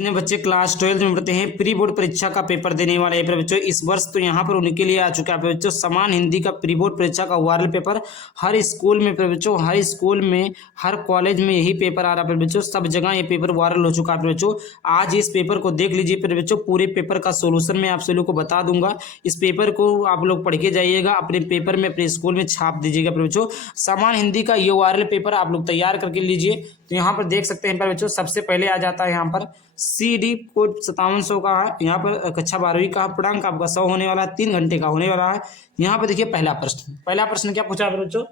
जितने बच्चे क्लास 12 में पढ़ते हैं प्री बोर्ड परीक्षा का पेपर देने वाले हैं बच्चों इस वर्ष, तो यहाँ पर उनके लिए आ चुका है बच्चों समान हिंदी का प्री बोर्ड परीक्षा का ओरल पेपर। हर स्कूल में बच्चों, हर स्कूल में, हर कॉलेज में यही पेपर आ रहा है बच्चों, सब जगह ये पेपर वायरल हो चुका है बच्चों। आज इस पेपर को देख लीजिए बच्चों, पूरे पेपर का सोल्यूशन मैं आप सभी लोग को बता दूंगा। इस पेपर को आप लोग पढ़ के जाइएगा, अपने पेपर में अपने स्कूल में छाप दीजिएगा बच्चों। समान हिंदी का ये वायरल पेपर आप लोग तैयार करके लीजिए। तो यहाँ पर देख सकते हैं बच्चों, सबसे पहले आ जाता है यहाँ पर CD कोड 5700 का है। यहाँ पर कक्षा 12वीं का पूर्णांक आपका 100 होने वाला है, 3 घंटे का होने वाला है। यहाँ पर देखिए पहला प्रश्न क्या पूछा है बच्चों,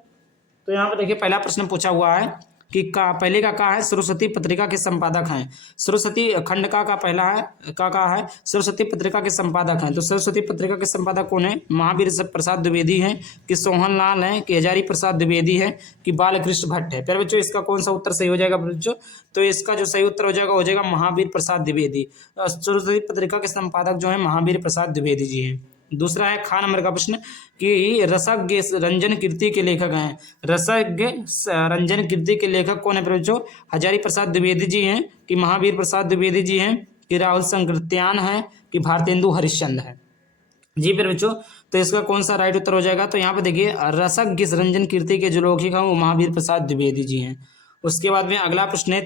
तो यहाँ पर देखिए पहला प्रश्न पूछा हुआ है कि पहले का है सरस्वती पत्रिका के संपादक हैं। सरस्वती खंड का पहला है का है सरस्वती पत्रिका के संपादक हैं। तो सरस्वती पत्रिका के संपादक कौन है? महावीर प्रसाद द्विवेदी हैं, कि सोहन लाल हैं, कि हजारी प्रसाद द्विवेदी है, कि बालकृष्ण भट्ट है। फिर बच्चों इसका कौन सा उत्तर सही हो जाएगा बच्चों? तो इसका जो सही उत्तर हो जाएगा महावीर प्रसाद द्विवेदी। सरस्वती पत्रिका के संपादक जो है महावीर प्रसाद द्विवेदी जी हैं। दूसरा है खा नंबर का प्रश्न कि रसज्ञ रंजन कीर्ति के लेखक हैं। रसज्ञ रंजन कीर्ति के लेखक कौन है बच्चों? हजारी प्रसाद द्विवेदी जी हैं, कि महावीर प्रसाद द्विवेदी जी हैं, कि राहुल संकृत्यान है, कि भारतेंदु हरिश्चंद्र है जी। फिर बच्चों तो इसका कौन सा राइट उत्तर हो जाएगा? तो यहाँ पे देखिए रसज्ञ रंजन कीर्ति के जो लेखक हैं वो महावीर प्रसाद द्विवेदी जी हैं। उसके बाद में अगला प्रश्न है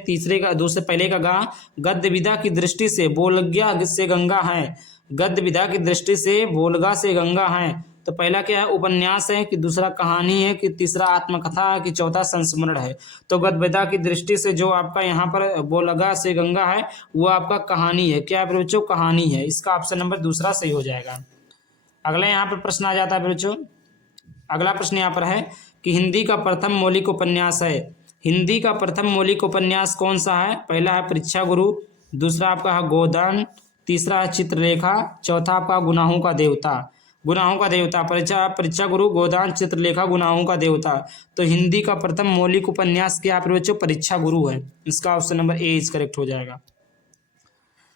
पहले का गा गद्य विधा की दृष्टि से बोलज्ञा से गंगा है। गद्य विधा की दृष्टि से बोलगा से गंगा है। तो पहला क्या है? उपन्यास है, कि दूसरा कहानी है, कि तीसरा आत्मकथा है, कि चौथा संस्मरण है। तो गद्य विधा की दृष्टि से जो आपका यहाँ पर बोलगा से गंगा है वो आपका कहानी है। क्या है बच्चों? कहानी है। इसका ऑप्शन नंबर दूसरा सही हो जाएगा। अगला यहाँ पर प्रश्न आ जाता है बच्चों, अगला प्रश्न यहाँ पर है कि हिंदी का प्रथम मौलिक उपन्यास है। हिंदी का प्रथम मौलिक उपन्यास कौन सा है? पहला है परीक्षा गुरु, दूसरा आपका है गोदान, तीसरा है चित्रलेखा, चौथा आपका गुनाहों का देवता। परीक्षा गुरु, गोदान, चित्रलेखा, गुनाहों का देवता। तो हिंदी का प्रथम मौलिक उपन्यास क्या आप बच्चों? परीक्षा गुरु है। इसका option number A is correct हो जाएगा।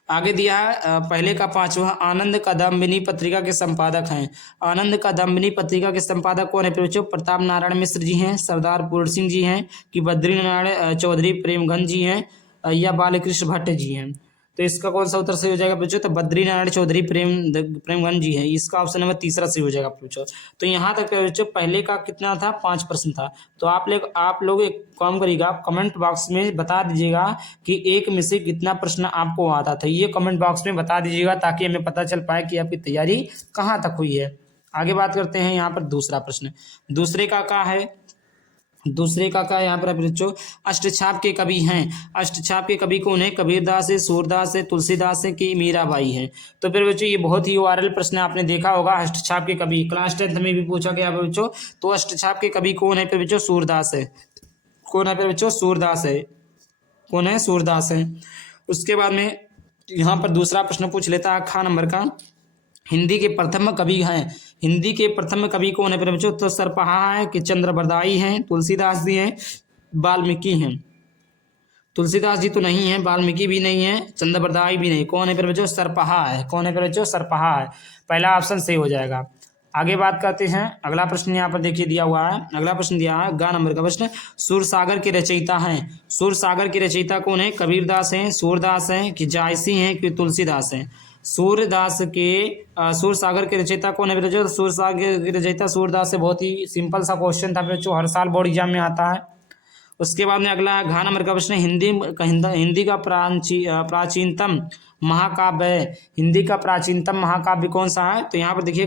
आगे दिया है पहले का 5वां आनंद कादम्बिनी पत्रिका के संपादक हैं। आनंद कादम्बिनी पत्रिका के संपादक कौन है बच्चों? प्रताप नारायण मिश्र जी हैं, सरदार पूर्ण सिंह जी हैं, कि बद्रीनारायण चौधरी प्रेमगंज जी हैं, या बालकृष्ण भट्ट जी हैं। तो इसका कौन सा उत्तर सही हो जाएगा बच्चों? तो बद्रीनारायण चौधरी प्रेमगंज जी है। इसका ऑप्शन नंबर तीसरा सही हो जाएगा बच्चों। तो यहाँ तक बच्चों पहले का कितना था? 5 प्रश्न था। तो आप लोग एक काम करिएगा, कमेंट बॉक्स में बता दीजिएगा कि एक में से कितना प्रश्न आपको आता था। ये कमेंट बॉक्स में बता दीजिएगा ताकि हमें पता चल पाए कि आपकी तैयारी कहाँ तक हुई है। आगे बात करते हैं यहाँ पर दूसरा प्रश्न। दूसरे का क्या है? दूसरे का यहाँ पर बच्चों अष्टछाप के कवि हैं। अष्टछाप के कवि कौन है? कबीरदास है, सूरदास है, तुलसीदास है, कि मीराबाई है। तो फिर बच्चों ये बहुत ही वायरल प्रश्न आपने देखा होगा। अष्टछाप के कवि क्लास 10th में भी पूछा गया बच्चों। तो अष्टछाप के कवि कौन है फिर बच्चों? सूरदास है। कौन है फिर बच्चों? सूरदास है। कौन है? सूरदास है। उसके बाद में यहाँ पर दूसरा प्रश्न पूछ लेता है खा नंबर का, हिंदी के प्रथम कवि हैं। हिंदी के प्रथम कवि कौन है बच्चों? तो सरपहा है, कि चंद्रबरदाई हैं, तुलसीदास जी हैं, वाल्मीकि हैं। तुलसीदास जी तो नहीं है, वाल्मीकि भी नहीं है, चंद्रबरदाई भी नहीं। कौन है फिर बच्चों? सरपहा है। कौन है फिर बच्चों? सरपहा है। पहला ऑप्शन सही हो जाएगा। आगे बात करते हैं अगला प्रश्न यहाँ पर देखिए दिया हुआ है। अगला प्रश्न दिया है गा नंबर का प्रश्न सूरसागर के रचयिता हैं। सूरसागर के रचयिता कौन है? कबीरदास हैं, सूरदास हैं, कि जायसी हैं, कि तुलसीदास हैं। सूरसागर के रचयिता कौन है बच्चों? सूरसागर के रचयिता सूरदास है। बहुत ही सिंपल सा क्वेश्चन था बच्चों, हर साल बोर्ड एग्जाम में आता है। उसके बाद में अगला घा नंबर का प्रश्न हिंदी का प्राचीनतम महाकाव्य है। हिंदी का प्राचीनतम महाकाव्य कौन सा है? तो यहाँ पर देखिए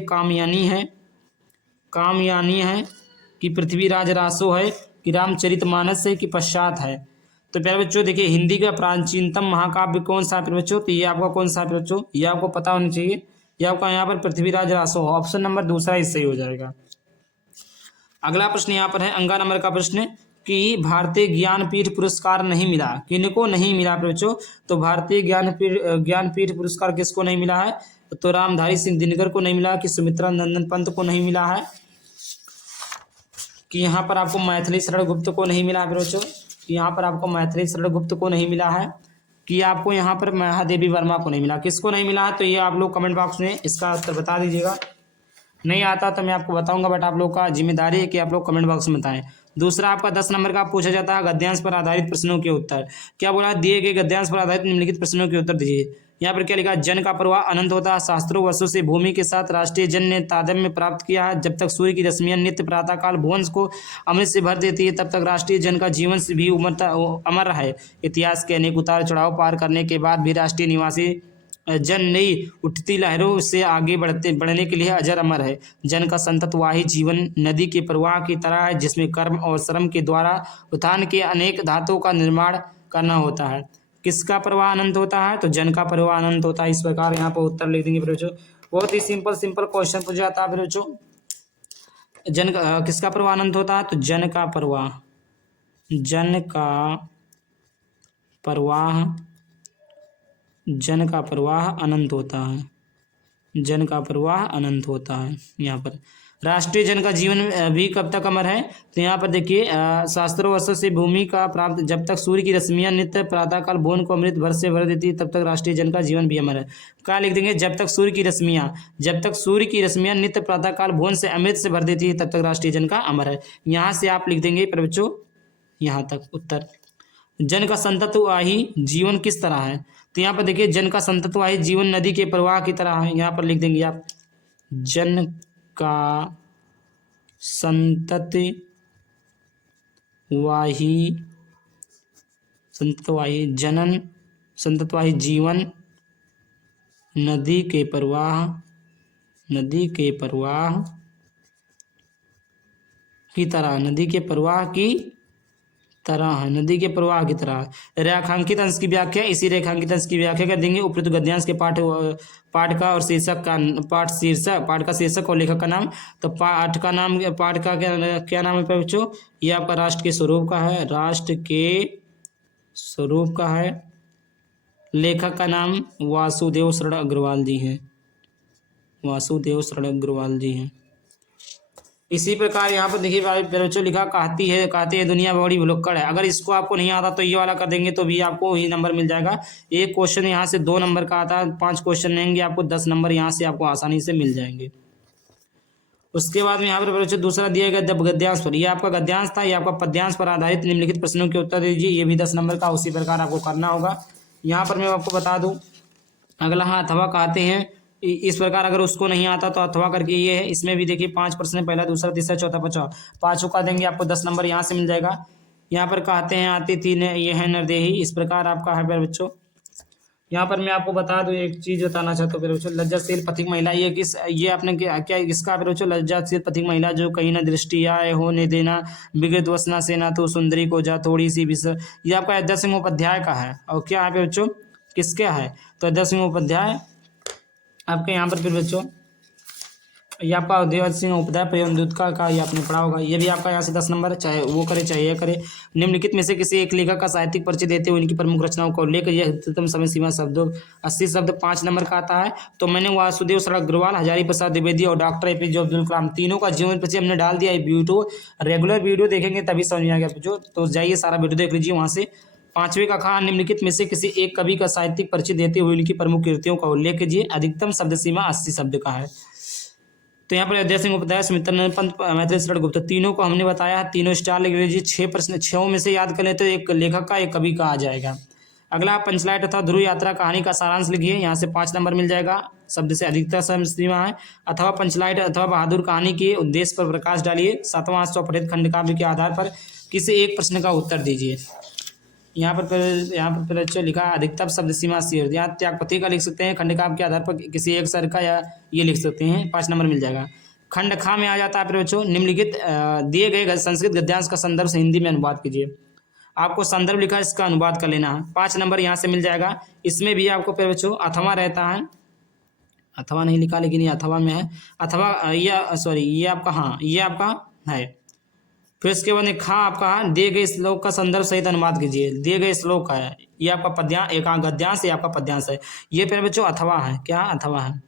कामयानी है, कि पृथ्वीराज रासो है, कि रामचरितमानस है, कि पश्चात है। तो प्यारे बच्चों देखिए हिंदी का प्राचीनतम महाकाव्य कौन सा है बच्चों? तो ये आपका कौन सा है बच्चों? ये आपको पता होना चाहिए। ये आपका यहाँ पर पृथ्वीराज रासो, ऑप्शन नंबर दूसरा ही सही हो जाएगा। अगला प्रश्न यहाँ पर है अंगा नंबर का प्रश्न कि भारतीय ज्ञानपीठ पुरस्कार नहीं मिला, किनको नहीं मिला बच्चों? तो भारतीय ज्ञानपीठ पुरस्कार किसको नहीं मिला है? तो रामधारी सिंह दिनकर को नहीं मिला, कि सुमित्रा नंदन पंत को नहीं मिला है, कि यहाँ पर आपको मैथिली शरण गुप्त को नहीं मिला है बच्चों, कि यहाँ पर आपको मैथिली शरण गुप्त को नहीं मिला है, कि आपको यहाँ पर महादेवी वर्मा को नहीं मिला। किसको नहीं मिला है? तो ये आप लोग कमेंट बॉक्स में इसका उत्तर बता दीजिएगा। नहीं आता तो मैं आपको बताऊंगा, बट आप लोग का जिम्मेदारी है कि आप लोग कमेंट बॉक्स में बताएं। दूसरा आपका 10 नंबर का पूछा जाता है गद्यांश पर आधारित प्रश्नों के उत्तर। क्या बोला, दिए गए गद्यांश पर आधारित निम्नलिखित प्रश्नों के उत्तर दीजिए। यहाँ पर क्या लिखा, जन का प्रवाह अनंत होता है, शास्त्रों वर्षों से भूमि के साथ राष्ट्रीय जन ने तादात्म्य प्राप्त किया है, जब तक सूर्य की रश्मियां नित्य प्रातःकाल भुवन को अमृत से भर देती है तब तक राष्ट्रीय जन का जीवन भी अमर है। इतिहास के अनेक उतार चढ़ाव पार करने के बाद भी राष्ट्रीय निवासी जन नई उठती लहरों से आगे बढ़ने के लिए अजर अमर है। जन का संततवाही जीवन नदी के प्रवाह की तरह है, जिसमें कर्म और श्रम के द्वारा उत्थान के अनेक धातुओं का निर्माण करना होता है। किसका प्रवाह अनंत होता है, तो जन का प्रवाह अनंत होता है। इस प्रकार यहाँ पर उत्तर लिख देंगे बच्चों। बहुत ही सिंपल क्वेश्चन पूछा जाता है बच्चों। किसका प्रवाह अनंत होता है, तो जन का प्रवाह अनंत होता है। जन का प्रवाह अनंत होता है। यहाँ पर राष्ट्रीय जन का जीवन भी कब तक अमर है, तो यहाँ पर देखिए शास्त्रों वर्षों से भूमि का प्राप्त, जब तक सूर्य की रश्मियां नित्य प्रातःकाल भुवन को अमृत भर से भर देती है तब तक राष्ट्रीय जन का जीवन भी अमर है। क्या लिख देंगे, जब तक सूर्य की रश्मियां नित्य प्रातःकाल भुवन से अमृत से भर देती है तब तक राष्ट्रीय जन का अमर है। यहाँ से आप लिख देंगे पर बच्चों यहाँ तक उत्तर। जन का संततवाही जीवन किस तरह है, तो यहाँ पर देखिए जन का संततवाही जीवन नदी के प्रवाह की तरह है। यहाँ पर लिख देंगे आप, जन का संततवाही जीवन नदी के प्रवाह की तरह रेखांकित अंश की व्याख्या, इसी रेखांकित अंश की व्याख्या कर देंगे। उपयुक्त गद्यांश के पाठ का और पाठ का शीर्षक और लेखक का नाम। तो पाठ का क्या नाम है बच्चों, ये आपका राष्ट्र के स्वरूप का है। लेखक का नाम वासुदेव शरण अग्रवाल जी हैं। इसी प्रकार यहाँ पर देखिए बच्चों लिखा, कहते हैं दुनिया बड़ी भुलक्कड़ है। अगर इसको आपको नहीं आता तो ये वाला कर देंगे तो भी आपको ही नंबर मिल जाएगा। एक क्वेश्चन यहाँ से 2 नंबर का आता है, 5 क्वेश्चन रहेंगे आपको 10 नंबर यहाँ से आपको आसानी से मिल जाएंगे। उसके बाद में यहाँ पर बच्चों दूसरा दिया गया गद्यांश पर, ये आपका गद्यांश था, ये आपका पद्यांश पर आधारित निम्नलिखित प्रश्नों के उत्तर दीजिए। ये भी 10 नंबर का उसी प्रकार आपको करना होगा। यहाँ पर मैं आपको बता दूँ, अगला हाँ अथवा कहते हैं, इस प्रकार अगर उसको नहीं आता तो अथवा करके ये है। इसमें भी देखिए 5 प्रश्न, पहला दूसरा तीसरा चौथा पांचवा, 5 का देंगे आपको 10 नंबर यहाँ से मिल जाएगा। यहाँ पर कहते हैं आती थी ये है नरदेही, इस प्रकार आपका है बच्चों। यहाँ पर मैं आपको बता दूं, एक चीज बताना चाहता हूँ बच्चों, लज्जाशील पथिक महिला, ये आपने क्या इसका बच्चों, लज्जाशील पथिक महिला जो कहीं ना दृष्टि आए होने देना, बिगड़ वसना से ना तो सुंदरी को जा थोड़ी सी विसर, ये आपका 10वें अध्याय का है। और क्या है बच्चों, किसका है, तो 10वें अध्याय आपके यहाँ पर फिर बच्चों ये आपका देवत सिंह उपध्याय प्रेम दूत का ये आपने पढ़ा होगा। ये भी आपका यहाँ से 10 नंबर, चाहे वो करे चाहे ये करे। निम्नलिखित में से किसी एक लेखक का साहित्यिक परिचय देते हुए इनकी प्रमुख रचनाओं को लेकर यह अधिकतम समय सीमा शब्दों 80 शब्द 5 नंबर का आता है। तो मैंने वासुदेव शरण अग्रवाल, हजारी प्रसाद द्विवेदी और डॉक्टर APJ अब्दुल कलाम तीनों का जीवन परिचय हमने डाल दिया है। वीडियो रेगुलर वीडियो देखेंगे तभी समझ में आ गया बच्चों, तो जाइए सारा वीडियो देख लीजिए वहाँ से। 5वें का खा, निम्नलिखित में से किसी एक कवि का साहित्यिक परिचय देते हुए उनकी प्रमुख कृतियों का उल्लेख कीजिए। अधिकतम शब्द सीमा 80 शब्द का है। तो यहाँ पर अजय सिंह उपाध्याय, सुमित्रानंद पंत, मैथिली शरण गुप्ता, तीनों को हमने बताया, तीनों स्टार लिख लीजिए। 6 प्रश्न, 6 में से याद कर ले तो एक लेखक का एक कवि का आ जाएगा। अगला पंचलाइट अथवा ध्रुव यात्रा कहानी का सारांश लिखिए, यहाँ से 5 नंबर मिल जाएगा। शब्द से अधिकतर शब्द सीमा है। अथवा पंचलाइट अथवा बहादुर कहानी के उद्देश्य पर प्रकाश डालिए। 7वां स्वपठित खंडकाव्य के आधार पर किसी एक प्रश्न का उत्तर दीजिए। यहाँ पर बच्चों लिखा अधिकतम शब्द सीमा 80 है। यहाँ त्यागपति का लिख सकते हैं, खंडकाव्य के आधार पर किसी एक सर का या ये लिख सकते हैं, 5 नंबर मिल जाएगा। खंड खा में आ जाता है फिर बच्चों, निम्नलिखित दिए गए संस्कृत गद्यांश का संदर्भ से हिंदी में अनुवाद कीजिए। आपको संदर्भ लिखा है, इसका अनुवाद कर लेना है। 5 नंबर यहाँ से मिल जाएगा। इसमें भी आपको फिर बच्चों अथवा रहता है, अथवा नहीं लिखा लेकिन ये अथवा में है। अथवा ये आपका हाँ ये आपका है। फिर इसके बाद खा आपका दिए गए श्लोक का संदर्भ सहित अनुवाद कीजिए। दिए गए श्लोक है, ये आपका पद्यांश, एक गद्यांश, ये आपका पद्यांश है। ये फिर बच्चों अथवा है, क्या अथवा है,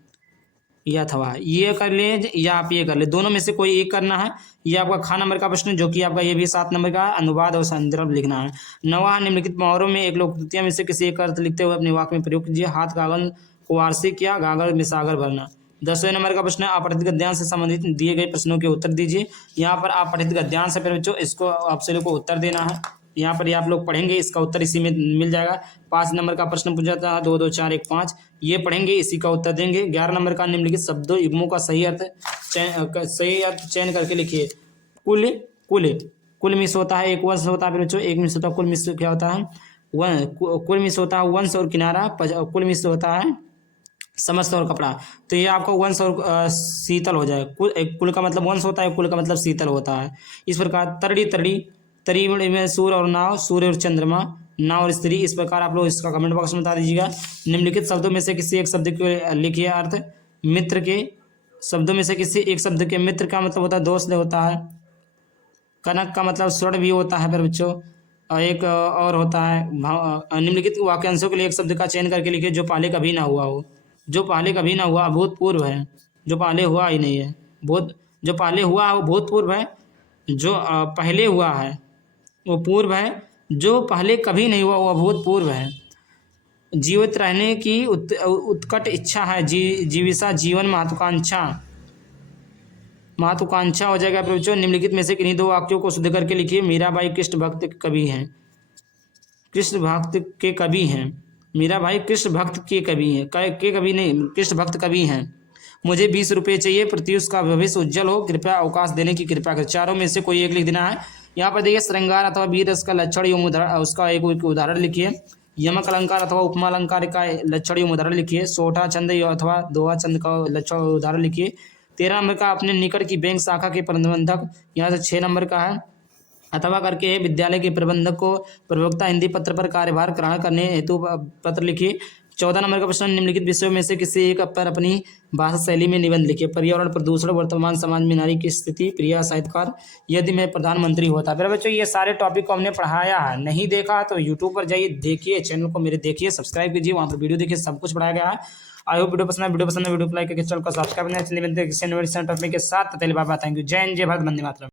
ये अथवा है। ये कर ले या आप ये कर ले, दोनों में से कोई एक करना है। ये आपका खा नंबर का प्रश्न, जो कि आपका ये भी 7 नंबर का अनुवाद और संदर्भ लिखना है। 9वां निम्नलिखित मुहावरों में एक लोककृतियां में से किसी एक अर्थ लिखते हुए अपने वाक्य में प्रयोग कीजिए। हाथ गागल को वार्षिक, या गागर में सागर भरना। 10वें नंबर का प्रश्न है अपठित गद्यांश से संबंधित दिए गए प्रश्नों के उत्तर दीजिए। यहाँ पर अपठित गद्यांश है बच्चों, इसको आप सभी को उत्तर देना है। यहाँ पर ये आप लोग पढ़ेंगे, इसका उत्तर इसी में मिल जाएगा। 5 नंबर का प्रश्न पूछा था 2 2 4 1 5, ये पढ़ेंगे, इसी का उत्तर देंगे। 11 नंबर का निम्नलिखित शब्दों युग्मों का सही अर्थ चयन करके लिखिए। कुल कुल कुल मिस होता है, एक वंश होता है बच्चों, एक मिस होता है, कुल मिस क्या होता है कुल मिस होता है वंश और किनारा, कुल मिस होता है समस्त और कपड़ा। तो ये आपका वंश और शीतल हो जाए। कुल का मतलब वंश होता है, कुल का मतलब शीतल होता है। इस प्रकार तरड़ी तरड़ी, तरी में सूर्य और नाव, सूर्य और चंद्रमा, नाव और स्त्री। इस प्रकार आप लोग इसका कमेंट बॉक्स में बता दीजिएगा। निम्नलिखित शब्दों में से किसी एक शब्द के लिखिए अर्थ। मित्र के शब्दों में से किसी एक शब्द के मित्र का मतलब होता है दोस्त होता है। कनक का मतलब स्वर्ण भी होता है पर बच्चों, और एक और होता है निम्नलिखित वाक्यांशों के लिए एक शब्द का चयन करके लिखिए जो पहले कभी ना हुआ हो। जो पहले कभी ना हुआ भूतपूर्व है, जो पहले हुआ ही नहीं है। जो पहले हुआ है वो भूतपूर्व है, जो पहले हुआ है वो पूर्व है, जो पहले कभी नहीं हुआ वो भूतपूर्व है। जीवित रहने की उत्कट इच्छा है, जीविका जीवन महत्वाकांक्षा हो जाएगा बच्चों। निम्नलिखित में से किन्हीं 2 वाक्यों को शुद्ध करके लिखिए। मीराबाई कृष्ण भक्त कवि हैं, कृष्ण भक्त के कवि हैं। मीराबाई कृष्ण भक्त के कवि हैं, के कवि नहीं, कृष्ण भक्त कवि हैं। मुझे 20 रुपये चाहिए, प्रत्युष का भविष्य उज्जवल हो, कृपया अवकाश देने की कृपा करें। चारों में से कोई एक लिख देना है। यहाँ पर देखिए श्रृंगार अथवा वीर रस का लक्षण एवं उसका एक उदाहरण लिखिए। यमक अलंकार अथवा उपमा अलंकार का लक्षण एवं उदाहरण लिखिए। सोठा चंद अथवा दोहा चंद का लक्षण उदाहरण लिखिए। 13 नंबर का अपने निकट की बैंक शाखा के प्रबंधक, यहाँ से 6 नंबर का है। अथवा करके विद्यालय के प्रबंधक को प्रवक्ता हिंदी पत्र पर कार्यभार ग्रहण करने हेतु पत्र लिखिए। 14 नंबर का प्रश्न निम्नलिखित विषयों में से किसी एक पर अपनी भाषा शैली में निबंध लिखिए। पर्यावरण प्रदूषण, वर्तमान समाज में नारी की स्थिति, प्रिय साहित्यकार, यदि मैं प्रधानमंत्री होता। मेरे बच्चों ये सारे टॉपिक को हमने पढ़ाया है, नहीं देखा तो यूट्यूब पर जाइए देखिए, चैनल को मेरे देखिए, सब्सक्राइब कीजिए, वहाँ पर वीडियो देखिए, सब कुछ पढ़ाया गया है। आई होप वीडियो पसंद है, वीडियो को लाइक करके चैनल को सब्सक्राइब करना। चलिए मिलते हैं किसी नए टॉपिक के साथ। Thank you. जय हिंद, जय भारत, वंदे मातरम।